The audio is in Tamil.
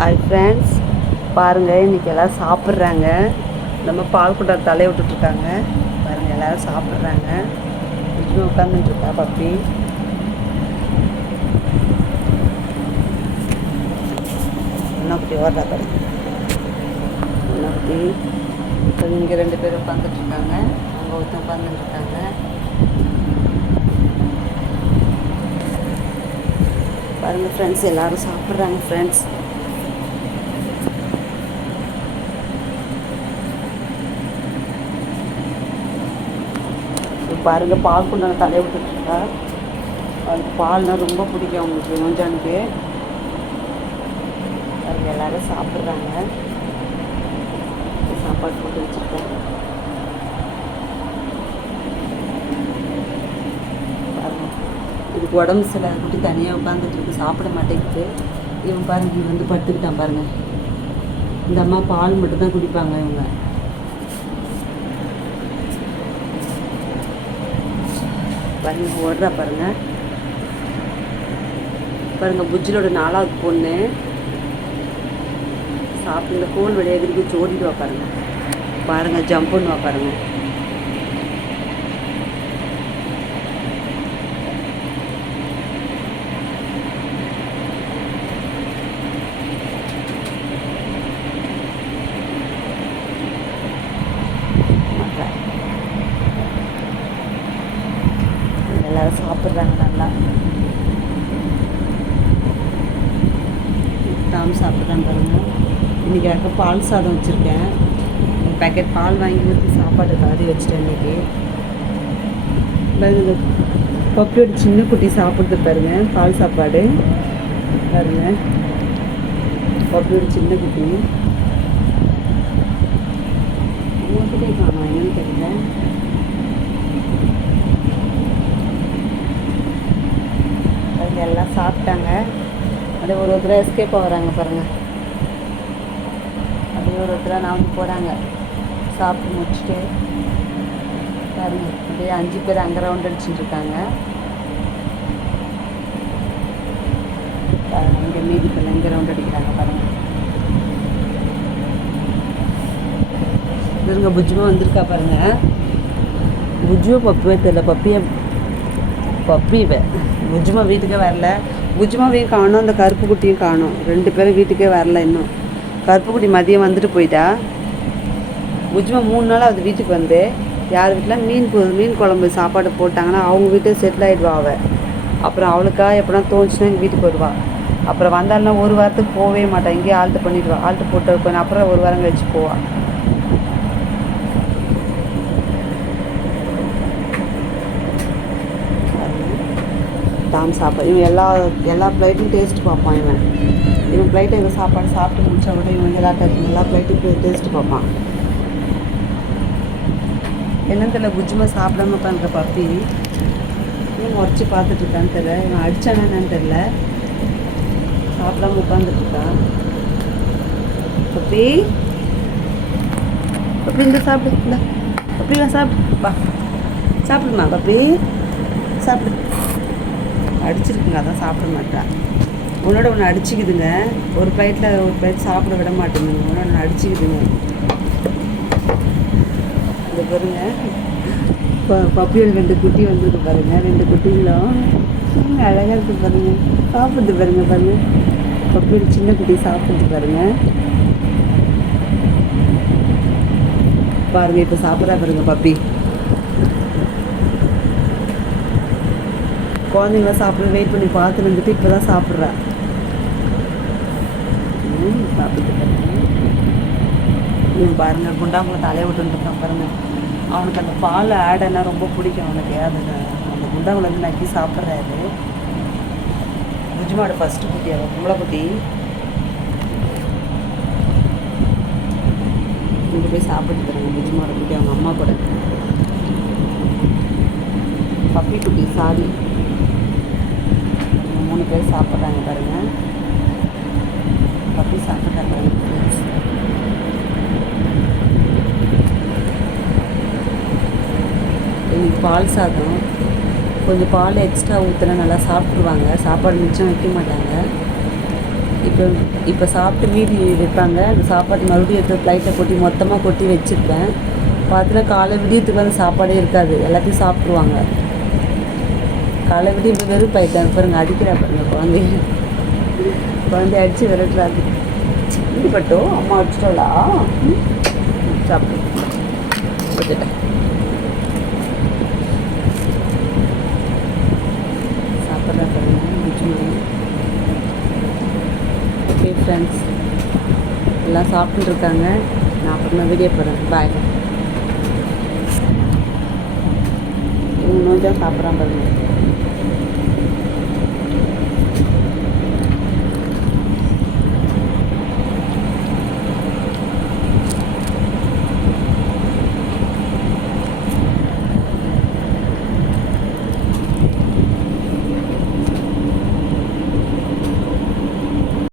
ஹாய் ஃப்ரெண்ட்ஸ், பாருங்கள் இன்றைக்கி எல்லோரும் சாப்பிட்றாங்க. நம்ம பால் குண்டா தலையை விட்டுட்ருக்காங்க. பாருங்கள் எல்லோரும் சாப்பிட்றாங்க. இன்னும் உட்காந்துட்டுருக்கா பப்பி. என்ன பற்றி ஓடுறா பாருங்க. என்ன பற்றி இங்கே 2 பேர் உட்காந்துட்ருக்காங்க. அங்கே ஒருத்தர் உட்காந்துட்டுருக்காங்க. பாருங்கள் ஃப்ரெண்ட்ஸ், எல்லோரும் சாப்பிட்றாங்க ஃப்ரெண்ட்ஸ். பாருங்கள், பால் குண்டான தலையை விட்டுட்ருக்கா. அதுக்கு பால்னால் ரொம்ப பிடிக்கும் அவங்களுக்கு. மஞ்சானுக்கு பாருங்கள் எல்லோரும் சாப்பிட்றாங்க. சாப்பாடு போட்டு வச்சுருக்கேன். பாருங்கள், இதுக்கு உடம்பு சில குட்டி தனியாக உட்காந்துட்டுருக்கு, சாப்பிட மாட்டேங்குது. இவன் பாருங்கள், இவன் வந்து படுத்துக்கிட்டான் பாருங்கள். இந்த அம்மா பால் மட்டும்தான் குடிப்பாங்க இவங்க. பாருங்க ஓடுறா பாருங்கள். பாருங்கள், புஜ்ஜிலோட 4வது பொண்ணு சாப்பிட்டு கோல் வழியாக எதிர்க்கு ஓடிடுவா பாருங்கள். பாருங்கள் ஜம்ப் பண்ணுவா பாருங்கள். எல்லோரும் சாப்பிட்றாங்க நல்லா. தாம் சாப்பிட்றாங்க பாருங்கள். இன்றைக்கி எனக்கு பால் சாதம் வச்சுருக்கேன். ஒரு பேக்கெட் பால் வாங்கி ஊற்றி சாப்பாடு கலரி வச்சுட்டேன் இன்றைக்கி. பாருங்க, பப்பியோட சின்ன குட்டி சாப்பிட்றது பாருங்கள். பால் சாப்பாடு பாருங்கள். பப்பியோட சின்ன குட்டி உங்கள்கிட்டே காணும், என்னன்னு தெரியல. எல்லாம் சாப்பிட்டாங்க. அப்படியே ஒருத்தர் எஸ்கேப் ஆகுறாங்க பாருங்கள். அப்படியே ஒருத்தராக நான் வந்து போகிறாங்க சாப்பிட்டு முடிச்சுட்டு. பாருங்கள், அப்படியே 5 பேர் அங்கே ரவுண்ட் அடிச்சுட்டு இருக்காங்க. இங்கே மீதி பேர் இங்கே ரவுண்ட் அடிக்கிறாங்க பாருங்கள். இருங்க, புஜ்ஜுமா வந்திருக்கா பாருங்கள். புஜ்ஜுவோ பப்பியே தெரியல. பப்பிவே புஜ்ஜுமா வீட்டுக்கே வரல. புஜ்ஜுமாவையும் காணும், அந்த கருப்பு குட்டியும் காணும். 2 பேரும் வீட்டுக்கே வரல இன்னும். கருப்பு குட்டி மதியம் வந்துட்டு போயிட்டா. புஜ்ஜுமா 3 நாள் அது வீட்டுக்கு வந்து யார் வீட்டில் மீன் குழம்பு சாப்பாடு போட்டாங்கன்னா அவங்க வீட்டுக்கு செட்டில் ஆகிடுவா அவள். அப்புறம் அவளுக்கா எப்படின்னா தோணுச்சுன்னா எங்கள் வீட்டுக்கு வருவாள். அப்புறம் வந்தாலும்னா 1 வாரத்துக்கு போகவே மாட்டாள். இங்கேயே ஆல்ட்டு பண்ணிவிடுவா. ஆல்ட்டு போட்டு அப்புறம் 1 வாரம் கழிச்சு போவாள். தாம் சாப்பாடு இவன் எல்லா பிளேட்டும் டேஸ்ட்டு பார்ப்பான். இவன் பிளேட்டை எங்கள் சாப்பாடு சாப்பிட்டு முடிச்சா கூட இவன் எல்லா பிளேட்டும் டேஸ்ட்டு பார்ப்பான். என்னன்னு தெரியல, புஜ்ஜுமா சாப்பிடாம உட்காந்துருக்க பப்பி. இவன் முறைச்சி பார்த்துட்ருக்கான்னு தெரியல. இவன் அடித்தானா என்னன்னு தெரில. சாப்பிடாம உட்காந்துட்ருக்கான் பப்பி. பப்பி இந்த சாப்பிடு, இல்லை பப்பி சாப்பிடு, வா சாப்பிடுமா பப்பி, சாப்பிடு. அடிச்சிருக்குங்க, அதான் சாப்பிட மாட்டேன். உன்னோட ஒன்று அடிச்சுக்குதுங்க. ஒரு பிளேட் சாப்பிட விட மாட்டேங்குது. உன்னோட ஒன்று அடிச்சுக்குதுங்க. இந்த பாருங்க, பப்பியோட 2 குட்டி வந்தது பாருங்கள். 2 குட்டிகளும் அழகாக இருக்குது பாருங்கள். சாப்பிடுது பாருங்க. பப்பியோட சின்ன குட்டி சாப்பிடுது பாருங்கள். இப்போ சாப்பிட்றா பாருங்க பப்பி. குழந்தைங்கள சாப்பிட வெயிட் பண்ணி பார்த்து வந்துட்டு இப்போ தான் சாப்பிட்றா. சாப்பிட்டு பாருங்கள். பாருங்கள், குண்டாங்குள்ள தலையை விட்டுருக்கான் பாருங்கள். அவனுக்கு அந்த பால் ஆடைன்னா ரொம்ப பிடிக்கும் அவனுக்கு. அந்த குண்டாங்குள்ள வந்து நக்கி சாப்பிட்றாரு. புஜ்ஜுமாவோட ஃபஸ்ட்டு குட்டி, அவன் பொம்பளை குட்டி. இங்கே போய் சாப்பிட்டு தராங்க புஜ்ஜுமாவோட குட்டி அவங்க அம்மா கூட. பப்பி குட்டி சாரி. 3 பேர் சாப்பிட்றாங்க பாருங்கள். பப்பி சாப்பிட்றாங்க. இன்னைக்கு பால் சாதம். கொஞ்சம் பால் எக்ஸ்ட்ரா ஊற்றினா நல்லா சாப்பிட்ருவாங்க. சாப்பாடு மிச்சம் வைக்க மாட்டாங்க. இப்போ இப்போ சாப்பிட்டு மீதி வைப்பாங்க. அந்த சாப்பாடு மறுபடியும் எடுத்து ஃப்ளைட்டை கொட்டி மொத்தமாக கொட்டி வச்சுருப்பேன். பார்த்தீங்கன்னா காலை விடியத்துக்கு வந்து சாப்பாடே இருக்காது, எல்லாத்தையும் சாப்பிட்ருவாங்க. காலை விடிய இப்போ வெறுப்பாயிட்டாங்க பாருங்க, அடிக்கிறா பாருங்க குழந்தைய அடித்து விரட்டுறாங்க. பட்டோ அம்மா அடிச்சிட்டோலா சாப்பிடு விட்டுட்டேன். சாப்பிட்றா பாருங்க நிஜமாக. ஓகே ஃப்ரெண்ட்ஸ், எல்லாம் சாப்பிட்டுருக்காங்க. நான் அப்புறமா வீடியோ போடுறேன். பாய். இன்னும் தான் சாப்பிட்றான் பாருங்க.